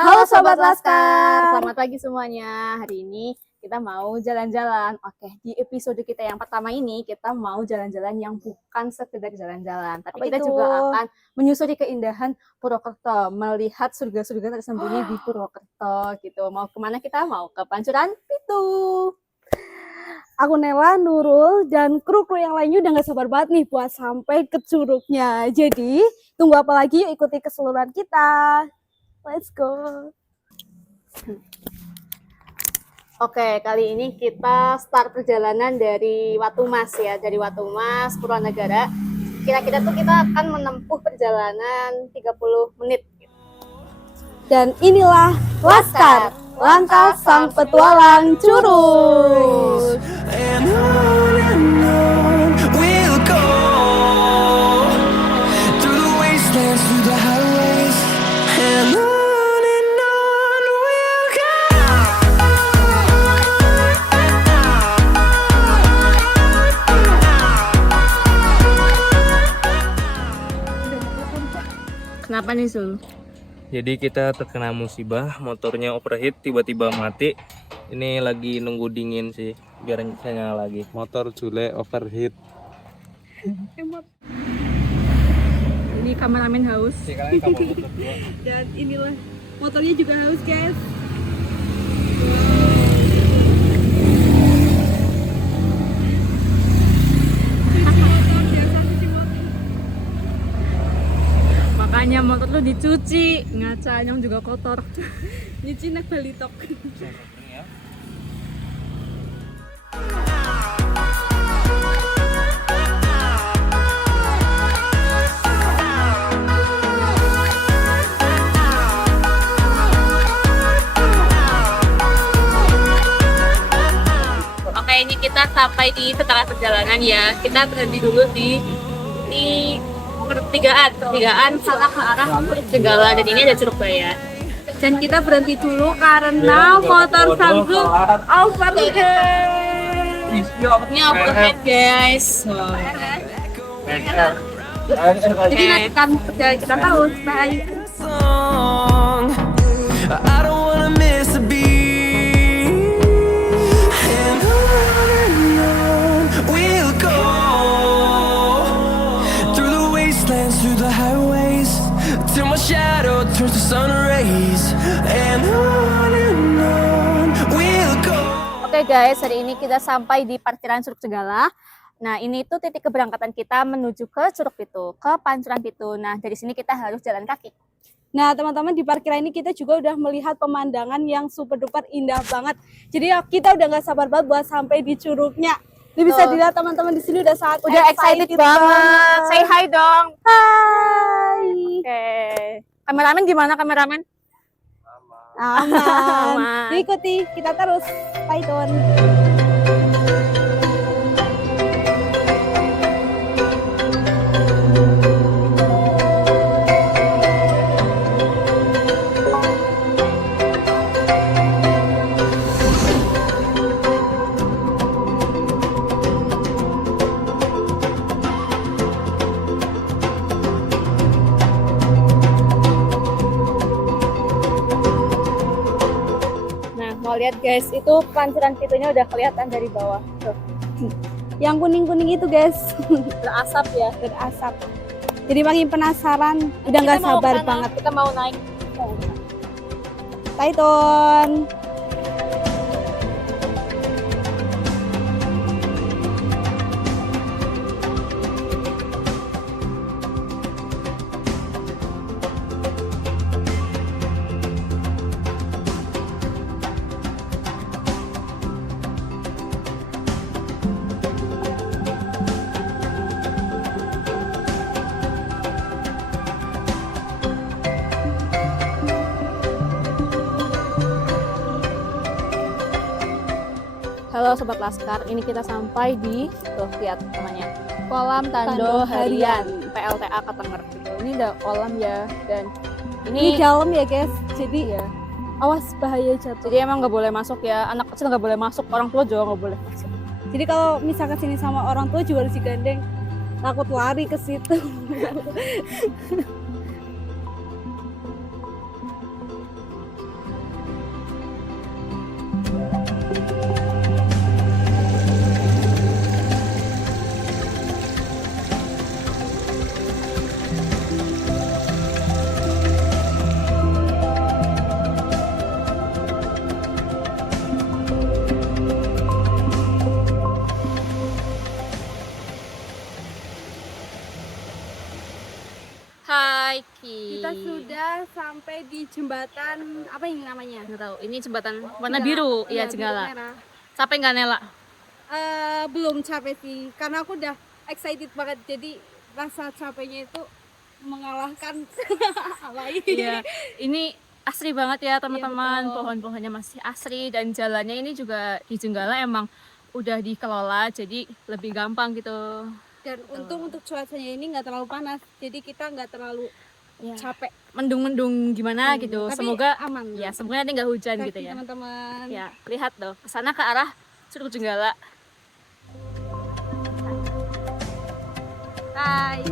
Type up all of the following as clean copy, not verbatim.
Halo Sobat Laskar, selamat pagi semuanya. Hari ini kita mau jalan-jalan. Oke, di episode kita yang pertama ini kita mau jalan-jalan yang bukan sekedar jalan-jalan, tapi kita juga akan menyusuri keindahan Purwokerto, melihat surga-surga tersembunyi di Purwokerto gitu. Mau kemana kita? Mau ke Pancuran Pitu. Aku Nela, Nurul, dan kru-kru yang lainnya udah gak sabar banget nih buat sampai ke curugnya. Jadi, tunggu apa lagi? Yuk ikuti keseluruhan kita. Let's go. Oke, kali ini kita start perjalanan dari Watumas ya, dari Watumas, Purwonegara. Kira-kira tuh kita akan menempuh perjalanan 30 menit. Dan inilah Laskar, langkah sang petualang curug. Kenapa nih Sul? Jadi kita terkena musibah, motornya overheat tiba-tiba mati. Ini lagi nunggu dingin sih, biar bisa nyala lagi. Motor Jule overheat. Ini kameramen haus. Dan inilah motornya juga haus, guys. Makanya motor lu dicuci, ngacanya juga kotor. Nyuci nak balitok. Oke, ini kita sampai di setengah perjalanan ya. Kita berhenti dulu di pertigaan salah ke arah Jenggala, dan ini ada Curug Bayan. Dan kita berhenti dulu karena motor Samsung overheat. Ini overheat guys. Jadi nanti kan kita tahu supaya I don't wanna miss a beat, and on we'll go, through the wastelands, through the highways, till my shadow turns to sun rays, and on we'll go. Oke guys, hari ini kita sampai di parkiran Curug Jenggala. Nah, ini tuh titik keberangkatan kita menuju ke Curug Pitu, ke Pancuran Pitu. Nah, dari sini kita harus jalan kaki. Nah, teman-teman, di parkiran ini kita juga udah melihat pemandangan yang super duper indah banget. Jadi kita udah gak sabar banget buat sampai di curugnya. Ini bisa dilihat teman-teman di sini udah sangat excited banget. Say hi dong. Hai. Oke. Kameramen gimana kameramen? Aman. Aman. Diikuti kita terus. Python. Mau lihat guys, itu Pancuran Pitunya udah kelihatan dari bawah. Tuh. Yang kuning-kuning itu, guys. Berasap ya. Berasap. Jadi makin penasaran, udah nggak sabar banget. Kita mau naik. Python. Halo Sobat Laskar, ini kita sampai di, tuh lihat namanya, Kolam Tando Harian, PLTA Ketenger. Ini udah kolam ya, dan Ini dalam ya guys, jadi ya awas bahaya jatuh. Jadi emang nggak boleh masuk ya, anak kecil nggak boleh masuk, orang tua juga nggak boleh masuk. Jadi kalau misalkan sini sama orang tua juga harus digandeng, takut lari ke situ. Hai Kita sudah sampai di jembatan apa ini namanya? Nggak tahu, ini jembatan warna biru, Iya, ya biru Jenggala. merah. Capek nggak Nela? Belum capek sih, karena aku udah excited banget. Jadi rasa capeknya itu mengalahkan apa ini? Iya, ini asri banget ya teman-teman. betul. Pohon-pohonnya masih asri dan jalannya ini juga di Jenggala emang udah dikelola, jadi lebih gampang gitu. Dan untung untuk cuacanya ini nggak terlalu panas, jadi kita nggak terlalu Ya, capek. mendung-mendung gimana gitu. Tapi Semoga aman. ya semoga nanti nggak hujan Kaki gitu ya. teman-teman. Ya, lihat dong ke sana ke arah Curug Jenggala. Hai.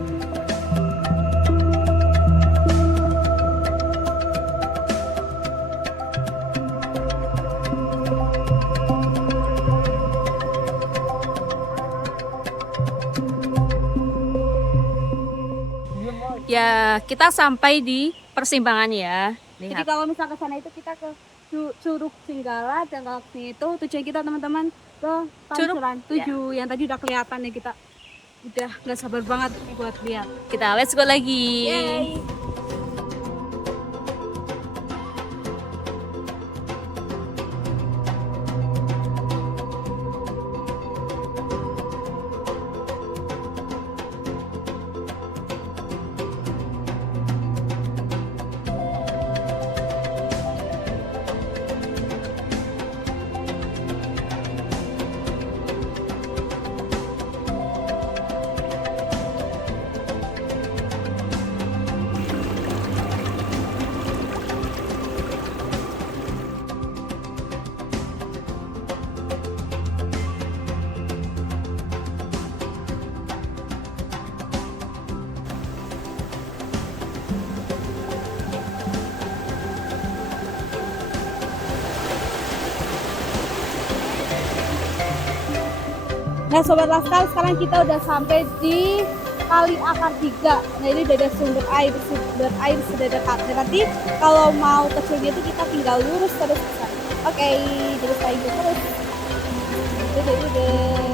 Ya, kita sampai di persimpangan ya. Jadi Lihat. kalau misal ke sana itu kita ke Curug Jenggala, dan kalau ke itu tujuan kita teman-teman ke Pancuran 7 yang tadi udah kelihatan ya, kita udah nggak sabar banget buat lihat. Kita let's go lagi. Yeay. Nah Sobat Laskar, sekarang kita udah sampai di Kali Akar 3. Nah ini udah ada sumber air sudah dekat. Dan nanti kalau mau ke curug itu kita tinggal lurus terus ke sana. Oke, lurus lagi terus. Duh.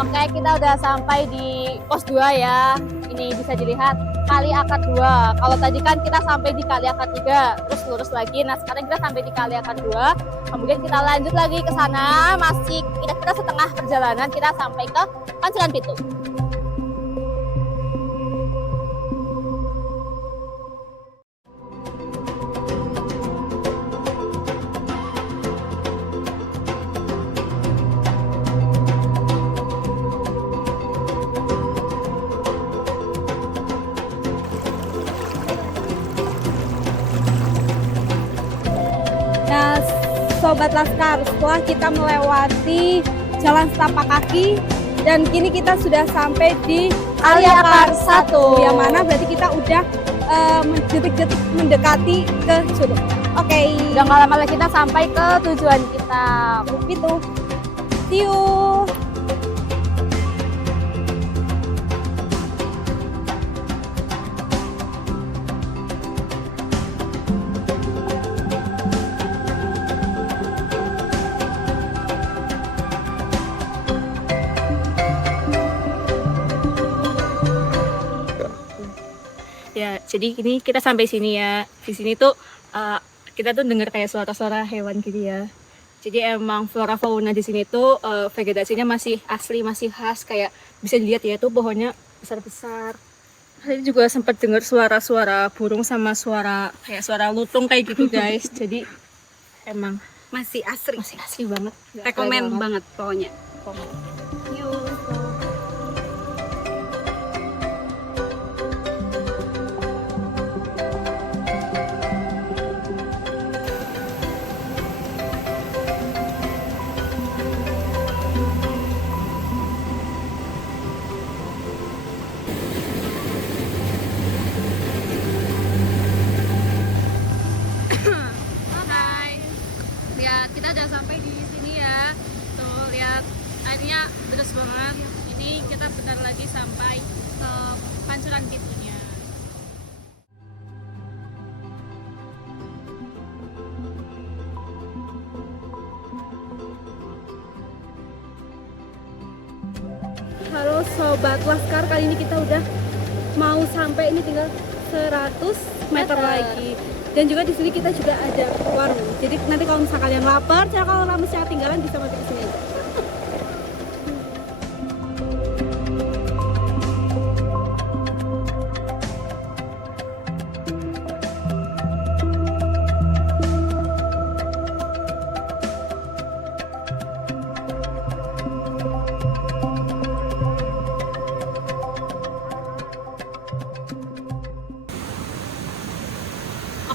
Oke, kita udah sampai di pos 2 ya. Ini bisa dilihat Kali Akar 2. Kalau tadi kan kita sampai di Kali Akar 3, terus lurus lagi. Nah, sekarang kita sampai di Kali Akar 2. Kemudian kita lanjut lagi ke sana. Masih kira-kira setengah perjalanan kita sampai ke Pancuran Pitu. Nah Sobat Laskar, setelah kita melewati jalan setapak kaki dan kini kita sudah sampai di Kali Akar 1, yang mana berarti kita udah detik-detik mendekati ke curug. Oke. Udah nggak lama lagi kita sampai ke tujuan kita. Itu. See you. Ya, jadi ini kita sampai sini ya. Di sini tuh kita tuh dengar kayak suara-suara hewan gitu ya. Jadi emang flora fauna di sini tuh vegetasinya masih asli, masih khas, kayak bisa dilihat ya tuh pohonnya besar-besar. Tadi juga sempat dengar suara-suara burung sama suara kayak suara lutung kayak gitu guys. Jadi emang Masih asri. masih asli banget. Rekomen banget pokoknya. deras banget. Ini kita bentar lagi sampai ke Pancuran Pitunya. Halo Sobat Laskar, kali ini kita udah mau sampai, ini tinggal 100 meter lagi. Dan juga di sini kita juga ada warung. Jadi nanti kalau misalnya kalian lapar, kalau misalnya tinggalan bisa mampir ke sini aja.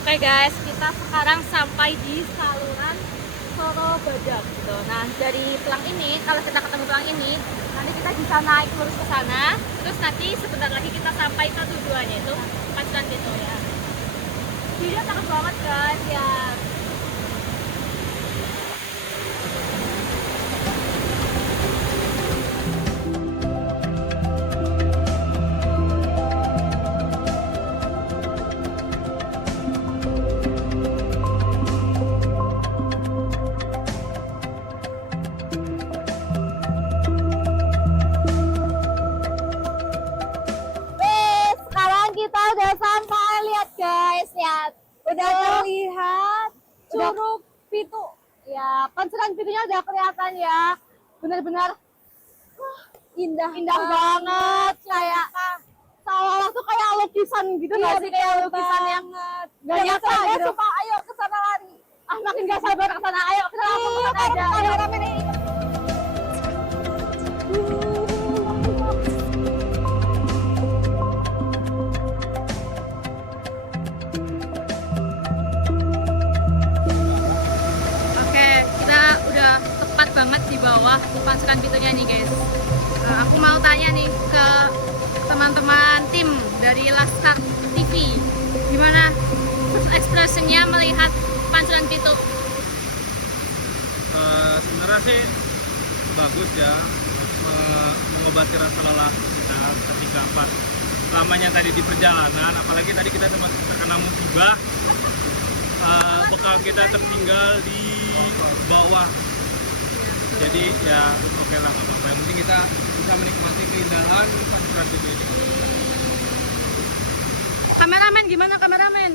Oke guys, kita sekarang sampai di saluran Soro Badak gitu. Nah, dari pelang ini, kalau kita ketemu pelang ini, nanti kita bisa naik lurus ke sana. Terus nanti sebentar lagi kita sampai ke tujuannya itu Pancuran Pitu ya. Jadi takut banget guys ya. Sekarang kita udah sampai, lihat guys, lihat. Udah terlihat Curug Pitu. Ya, Pancuran Pitunya udah kelihatan ya. Bener-bener indah banget. Kayak seolah-olah tuh kayak lukisan gitu nggak sih? Kayak lukisan yang gak nyata gitu. Suka, ayo ke sana lari. Ah, makin gak sabar ke sana. Ayo kita langsung ke sana aja. Oke, kita udah tepat banget di bawah Pancuran Pitunya nih guys. Aku mau tanya nih ke teman-teman tim dari Laskar TV, gimana first expression-nya melihat Pancuran Pitu? Sebenarnya sih bagus ya, mengobati rasa lelah kita ketika pas lamanya tadi di perjalanan, apalagi tadi kita sempat terkena musibah, bekal kita tertinggal di bawah. Jadi ya oke lah, nggak apa-apa. Yang penting kita bisa menikmati keindahan Pancuran Pitu ini. Kameramen gimana kameramen?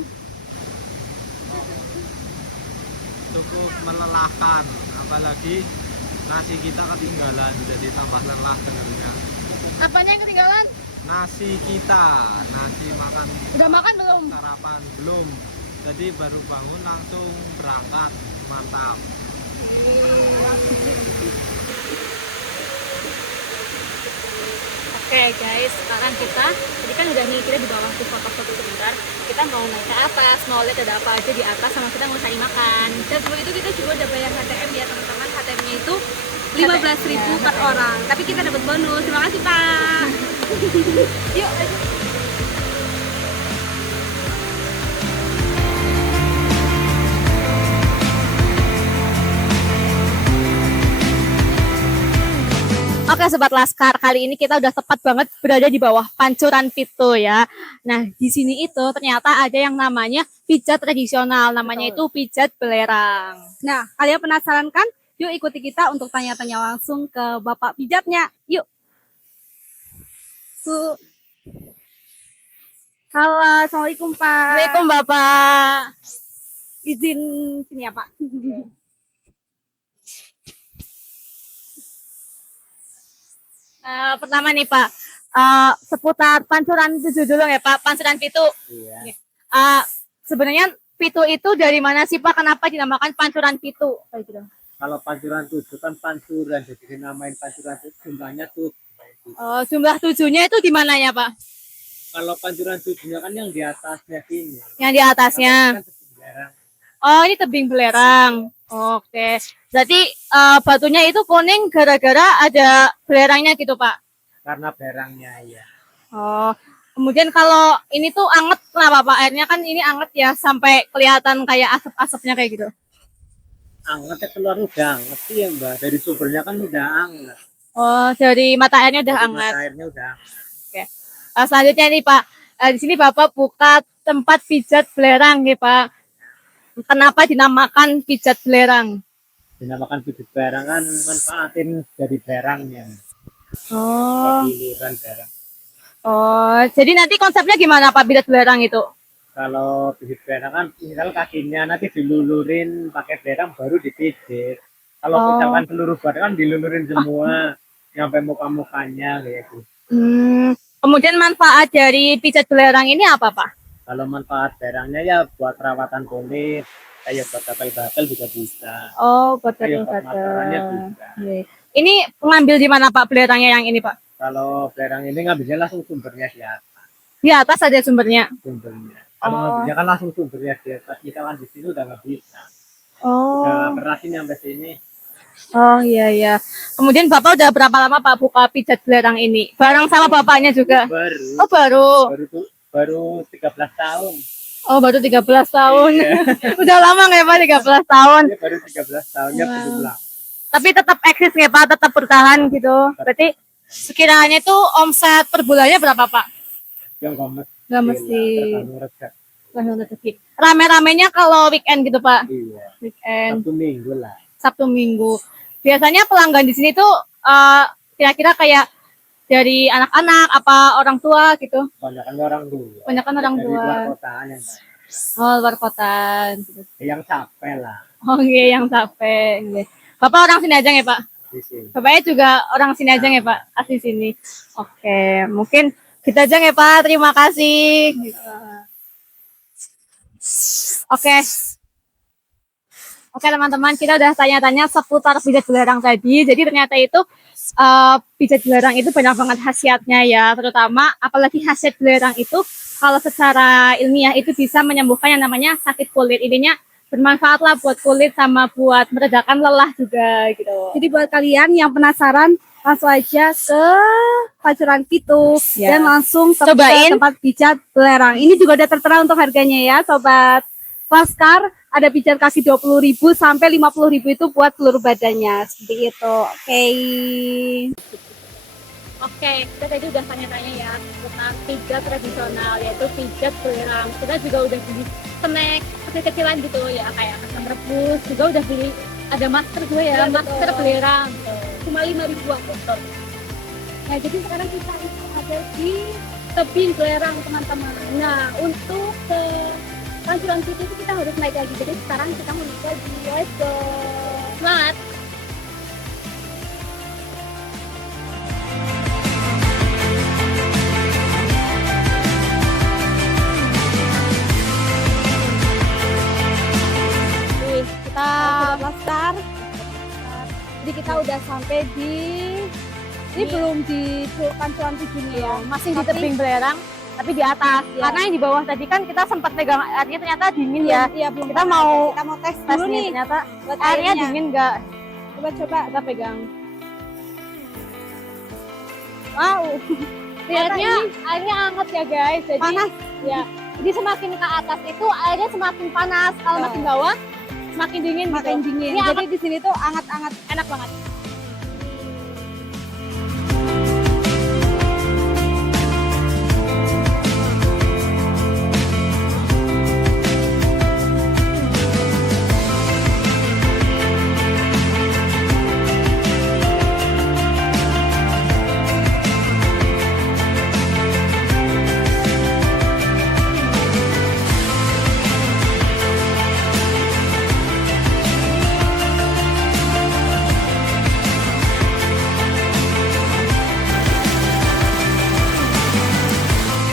Cukup melelahkan, apalagi nasi kita ketinggalan, jadi tambah lelah dengarnya. Apanya yang ketinggalan? Nasi kita, nasi makan Udah makan belum? sarapan belum, jadi baru bangun langsung berangkat, mantap. Oke guys, sekarang jadi kan udah nih kita di bawah tuh foto-foto sebentar. Kita mau naik ke atas, mau lihat ada apa aja di atas, sama kita mau cari makan. Dan sebelum itu kita juga udah bayar HTM ya teman-teman. HTM-nya itu 15.000 per orang. Tapi kita dapat bonus. Terima kasih Pak. Yuk, Oke Sobat Laskar, kali ini kita udah tepat banget berada di bawah Pancuran Pitu ya. Nah, di sini itu ternyata ada yang namanya pijat tradisional, namanya itu pijat belerang. Nah, kalian penasaran kan? Yuk ikuti kita untuk tanya-tanya langsung ke Bapak pijatnya. Yuk. Halo, Assalamualaikum Pak. Assalamualaikum Bapak. Izin sini ya Pak. Pertama nih Pak, seputar Pancuran Pitu dulu ya Pak, Pancuran Pitu. Iya. Sebenarnya Pitu itu dari mana sih Pak? Kenapa dinamakan Pancuran Pitu? Kayak gitu. Kalau pancuran 7 kan pancuran, jadi dinamain pancuran jumlahnya tuh. Jumlah 7-nya itu di mananya Pak? Kalau pancuran 7-nya kan yang di atasnya sini. Yang di atasnya. Kan sejarah. Oh, ini tebing belerang. Oke. Berarti batunya itu kuning gara-gara ada belerangnya gitu, Pak? Karena berangnya ya. Oh. Kemudian kalau ini tuh anget, kenapa Pak? Airnya kan ini anget ya, sampai kelihatan kayak asap-asapnya kayak gitu. Angetnya keluar udah anget sih ya Mbak. Dari sumbernya kan udah anget. Oh, dari mata airnya udah Jadi hangat. mata airnya udah. Selanjutnya nih Pak, di sini Bapak buka tempat pijat belerang nih Pak. Kenapa dinamakan pijat belerang? Dinamakan pijat belerang kan manfaatin dari belerangnya. Oh, Luluran belerang. oh, jadi nanti konsepnya gimana Pak pijat belerang itu? Kalau pijat belerang kan misal kakinya nanti dilulurin pakai belerang baru dipijit. Kalau Oh. misalkan seluruh badan kan dilulurin semua sampai muka-mukanya kayak gitu. Kemudian manfaat dari pijat belerang ini apa Pak? Kalau manfaat belerangnya ya buat perawatan kulit, kayak buat gatal-gatal juga bisa. Oh, buat Kayak buat gatal-gatal. maskerannya bisa. Ini pengambil di mana Pak belerangnya yang ini Pak? Kalau belerang ini ngambilnya langsung sumbernya di atas. Di atas ada sumbernya. Sumbernya. Kalau Oh. ngambilnya kan langsung sumbernya di atas. Kita kan di sini udah nggak bisa. Oh. Udah kerasin sampai sini. Oh iya iya. Kemudian Bapak udah berapa lama Pak buka pijat belerang ini? Bareng sama bapaknya juga? Baru. Oh baru. Baru 13 tahun. Oh baru 13 tahun. Iya. Udah lama nggak Pak 13 tahun? Dia baru 13 tahunnya Wow. belum lah. Tapi tetap eksis nggak Pak? Tetap bertahan gitu. Berarti sekiranya itu omset per bulannya berapa Pak? Yang nggak mesti. Nggak mesti. Tergantung rezeki. Tergantung rezeki. Rame-ramenya kalau weekend gitu Pak? Iya. Weekend. Sabtu Minggu lah. Sabtu Minggu. Biasanya pelanggan di sini tuh kira-kira kayak dari anak-anak apa orang tua gitu. Kebanyakan orang tua. Kebanyakan orang Dari tua. luar kota yang Oh, luar kota. Gitu. yang capek lah Oh iya yang capek. Iya. Bapak orang sini aja ya Pak? di sini. Bapaknya juga orang sini aja ya Pak? Asli sini. Oke, mungkin kita aja ya Pak. Terima kasih. Oke. Oke teman-teman, kita udah tanya-tanya seputar pijat belerang tadi. Jadi ternyata itu pijat belerang itu banyak banget khasiatnya ya. Terutama apalagi khasiat belerang itu kalau secara ilmiah itu bisa menyembuhkan yang namanya sakit kulit. Intinya bermanfaat lah buat kulit sama buat meredakan lelah juga gitu. Jadi buat kalian yang penasaran, langsung aja ke Pancuran Pitu Ya. dan langsung ke Cobain. tempat pijat belerang. Ini juga udah tertera untuk harganya ya, sobat Laskar. Ada pijat kaki 20.000 sampai 50.000 itu buat seluruh badannya. Seperti itu. Oke. Oke, kita tadi udah tanya-tanya ya tentang pijat tradisional yaitu pijat belerang. Kita juga udah beli snack kecil-kecilan gitu ya kayak kacang rebus. Juga udah beli ada masker juga ya, Ya, masker betul. belerang. Cuma 5.000-an. Nah, jadi sekarang kita itu ada di tebing belerang, teman-teman. Nah, untuk ke Pancuran Pitu itu kita harus naik lagi. Jadi sekarang kita mau naik lagi. Let's go. Semangat. Wih, kita Sobat Laskar. Jadi kita udah sampai di ini belum di Pancuran Pitu nih ya. masih di tebing belerang tapi di atas. Ya. Karena yang di bawah tadi kan kita sempat pegang airnya ternyata dingin ya. Iya, belum. Kita pernah. mau kita mau tes Tes dulu nih, nih ternyata buat airnya dingin nggak? Coba Kita pegang. Wow. Airnya hangat ya guys. Jadi Panas. ya. Jadi semakin ke atas itu airnya semakin panas. Kalau Oh. makin bawah semakin dingin Makin gitu. dingin. Ini Jadi di sini tuh anget-anget. enak banget.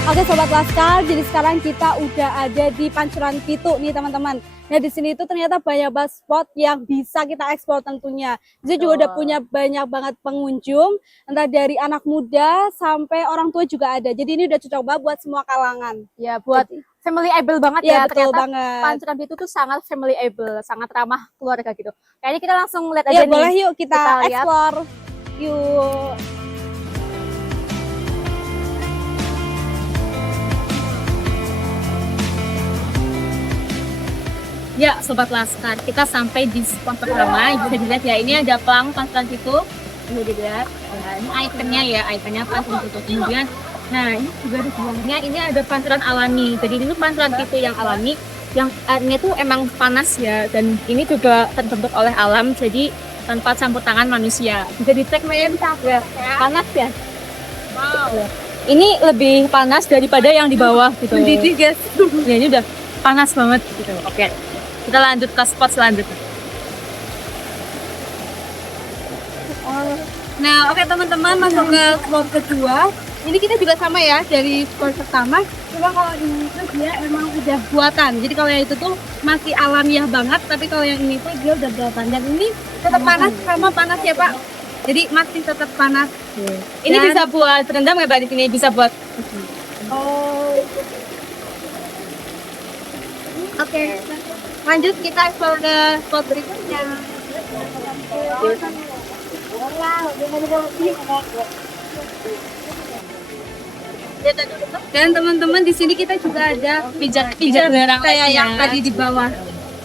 Oke Sobat Laskar, jadi sekarang kita udah ada di Pancuran Pitu nih teman-teman. Nah di sini itu ternyata banyak banget spot yang bisa kita eksplor tentunya. Jadi juga udah punya banyak banget pengunjung, entah dari anak muda sampai orang tua juga ada. Jadi ini udah cocok banget buat semua kalangan. Ya buat family able banget Iya ya. betul Ternyata banget. Pancuran itu tuh sangat family able, sangat ramah keluarga gitu. Kayaknya kita langsung lihat Ya aja boleh nih. yuk kita Kita lihat. eksplor. Yuk. Ya Sobat Laskar, kita sampai di spot pertama. Bisa dilihat ya, ini ada pelang Pancuran itu. Ini juga ini ikonnya ya, ikonnya pancuran itu. Kemudian, nah ini juga di sebelahnya ini ada pancuran alami. Jadi ini tuh pancuran itu yang alami, yang airnya tuh emang panas ya, dan ini juga terbentuk oleh alam, jadi tanpa campur tangan manusia. Bisa dicek bisa ya, panas ya. Wow. Ini lebih panas daripada yang di bawah gitu. Mendidih guys. Ya ini udah panas banget gitu. Oke, kita lanjut ke spot selanjutnya. Nah, oke teman-teman, masuk ke spot kedua. Ini kita juga sama ya dari spot pertama. Cuma kalau ini tuh dia emang udah buatan. Jadi kalau yang itu tuh masih alamiah banget, tapi kalau yang ini tuh dia udah buatan. Dan ini tetap panas, sama panas ya Pak. Jadi masih tetap panas. Ini Dan- bisa buat rendam nggak Mbak di sini? Bisa buat Oh. Oke. Lanjut kita explore ke spot berikutnya. Dan teman-teman di sini kita juga ada pijat barang kayak yang lainnya. tadi di bawah.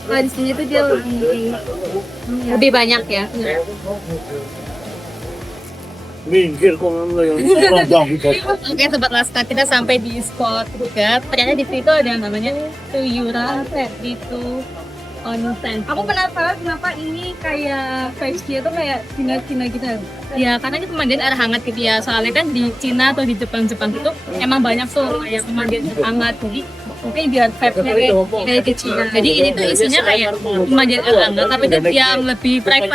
Kalau di sini tuh dia Lebih banyak ya. Minggir kok yang Oke sobat laskar, kita sampai di spot juga. Ternyata di situ ada yang namanya Tuyura itu Onsen. Aku penasaran kenapa ini kayak vibes-nya tuh kayak Cina-Cina gitu. Ya karena ini pemandian air hangat gitu ya. Soalnya kan di Cina atau di Jepang itu emang banyak tuh kayak pemandian air hangat. Jadi mungkin biar vibe-nya kayak ke Cina. Jadi ini tuh isinya kayak pemandian air hangat, tapi itu yang lebih private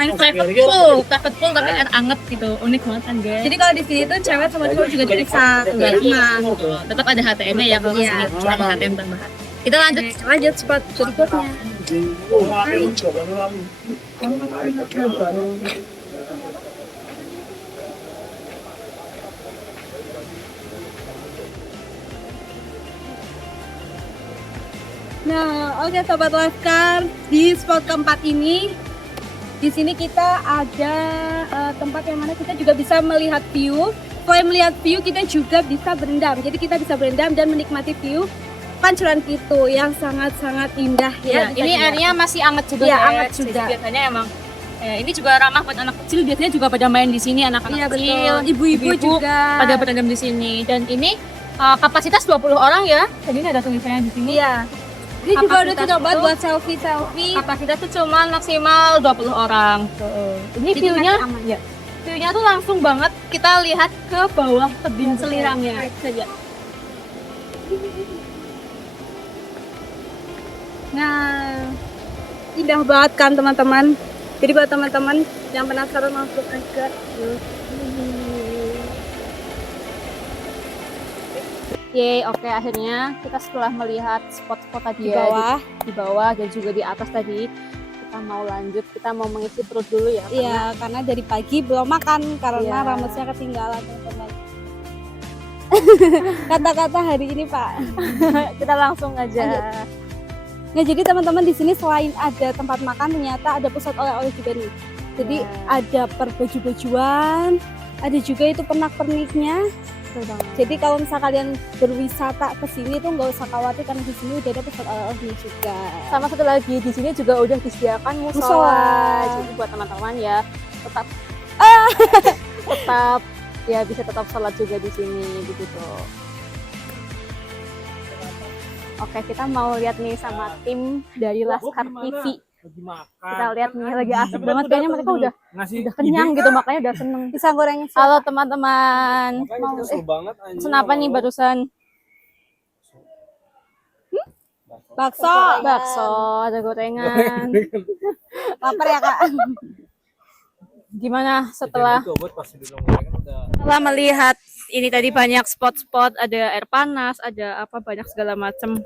pool tapi air hangat gitu. Unik banget kan guys. Jadi kalau di sini tuh cewek sama cowok juga bisa berenang. Tetap ada HTM-nya ya kalau Iya. sini cuma HTM tambahan. Kita lanjut spot berikutnya. Nah, oke sobat laskar, di spot keempat ini di sini kita ada tempat yang mana kita juga bisa melihat view. Selain melihat view, kita juga bisa berendam. Jadi kita bisa berendam dan menikmati view Pancuran Pitu yang sangat-sangat indah Ya, ya. ini airnya masih hangat juga. Iya, guys. hangat Jadi juga. biasanya emang ini juga ramah buat anak kecil. Biasanya juga pada main di sini anak-anak Iya kecil, betul. Ibu-ibu juga. pada berendam di sini. Dan ini kapasitas 20 orang ya. Jadi ini ada tulisannya di sini. Iya. Ini juga udah Kapasitas coba itu- buat selfie. Kapasitas tuh cuma maksimal 20 orang. Ini Jadi view-nya masih aman. ya. View-nya tuh langsung banget kita lihat ke bawah tebing selirangnya saja. Nah, indah banget kan teman-teman. Jadi buat teman-teman yang penasaran langsung aja. Yeay, oke akhirnya kita setelah melihat spot-spot tadi Di ya, bawah. di bawah dan juga di atas tadi, kita mau lanjut, kita mau mengisi perut dulu ya. Iya, karena dari pagi belum makan karena Iya. ramesnya ketinggalan teman-teman. Kata-kata hari ini Pak. Kita langsung aja. Nah jadi teman-teman di sini selain ada tempat makan ternyata ada pusat oleh-oleh juga nih. Jadi Ya. ada perbaju-bajuan, ada juga itu pernak-perniknya. Betul banget. Jadi kalau misal kalian berwisata ke sini tuh nggak usah khawatir karena di sini udah ada pusat oleh-olehnya juga. Sama satu lagi di sini juga udah disediakan musola. Musola. Jadi buat teman-teman ya tetap tetap ya bisa tetap sholat juga di sini begitu. Oke, kita mau lihat nih sama tim dari Laskar TV. Lagi makan. Kita lihat nih lagi asik banget kayaknya mereka udah ngasih kenyang gitu makanya udah seneng. Pisang gorengnya siapa? Halo teman-teman. Mau banget anjing. Pesen apa nih barusan? Bakso. Bakso, ada gorengan. Lapar ya Kak? Gimana setelah melihat ini tadi banyak spot-spot, ada air panas, ada apa banyak segala macam.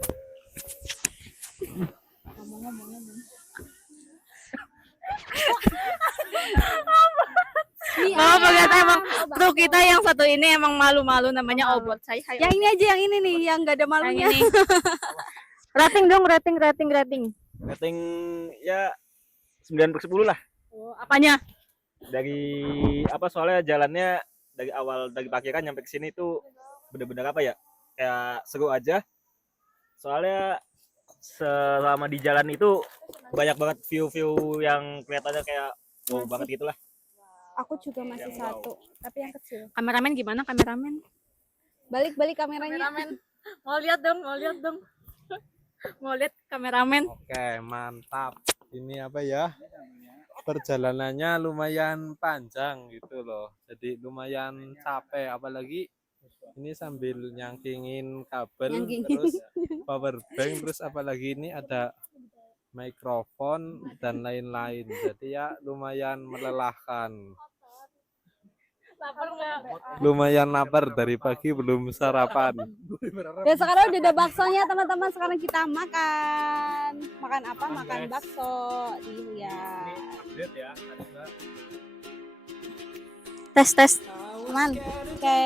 Mau melihat emang kru kita yang satu ini emang malu-malu namanya Obot. Saya Yang ini aja, yang ini nih, yang nggak ada yang malunya. ini. Rating dong, rating. Rating ya 9/10 lah. Oh, apanya? Dari apa soalnya jalannya dari awal dari parkiran nyampe ke sini tuh bener-bener apa ya? Kayak seru aja. Soalnya selama di jalan itu banyak banget view-view yang kelihatannya kayak wow banget gitulah. Aku juga masih satu, tapi yang kecil. Kameramen gimana kameramen? Balik kameranya. Mau lihat dong, mau lihat dong. Mau lihat kameramen. Oke, mantap. Ini apa ya? Perjalanannya lumayan panjang gitu loh. Jadi lumayan capek, apalagi ini sambil nyangkingin kabel, terus power bank, terus apalagi ini ada mikrofon dan lain-lain. Jadi ya lumayan melelahkan. Lumayan lapar dari pagi belum sarapan. Ya sekarang udah ada baksonya teman-teman. Sekarang kita makan. Makan apa? Makan bakso. Iya. Update ya. Tadi Mbak. Tes. Aman. Oke.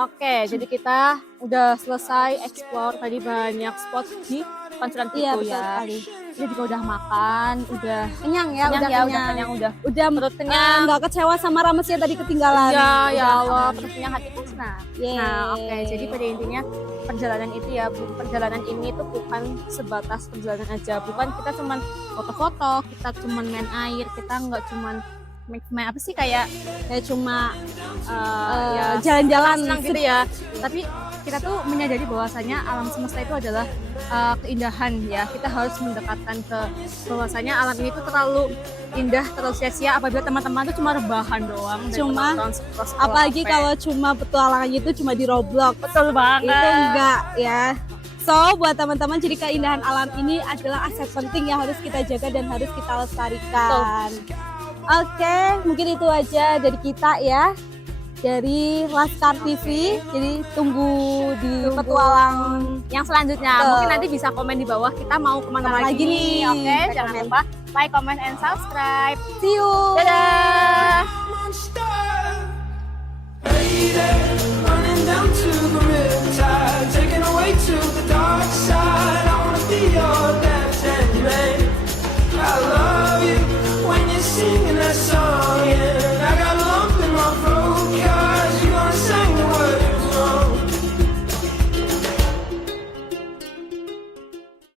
Oke, jadi kita udah selesai explore tadi banyak spot di Pancuran Iya, itu betul ya. sekali. Kita juga udah makan, udah Kenyang ya, kenyang udah ya, kenyang. udah kenyang, udah Udah perut kenyang. nggak kecewa sama ramesnya tadi ketinggalan. Iya, ya Allah, perut kenyang hati pun senang. Yeay. Nah, oke. Jadi pada intinya perjalanan itu ya, perjalanan ini tuh bukan sebatas perjalanan aja. Bukan kita cuman foto-foto, kita cuman main air, kita nggak cuman main apa sih kayak cuma ya jalan-jalan senang gitu ya. Tapi kita tuh menyadari bahwasanya alam semesta itu adalah keindahan ya. Kita harus mendekatkan ke bahwasanya alam ini tuh terlalu indah, terlalu sia-sia apabila teman-teman tuh cuma rebahan doang. dan Cuma, menonton scroll-scroll apalagi HP. kalau cuma petualangannya itu cuma di Roblox. betul banget. Itu enggak ya. So buat teman-teman, jadi keindahan alam ini adalah aset penting yang harus kita jaga dan harus kita lestarikan. Oke, mungkin itu aja dari kita ya, dari Laskar TV. Jadi tunggu di petualang yang selanjutnya. Betul. Mungkin nanti bisa komen di bawah kita mau kemana Kemana lagi lagi nih. nih. Oke, Kita jangan komen. lupa like, comment, and subscribe. see you. Dadah. Running down to the riptide, taking away to the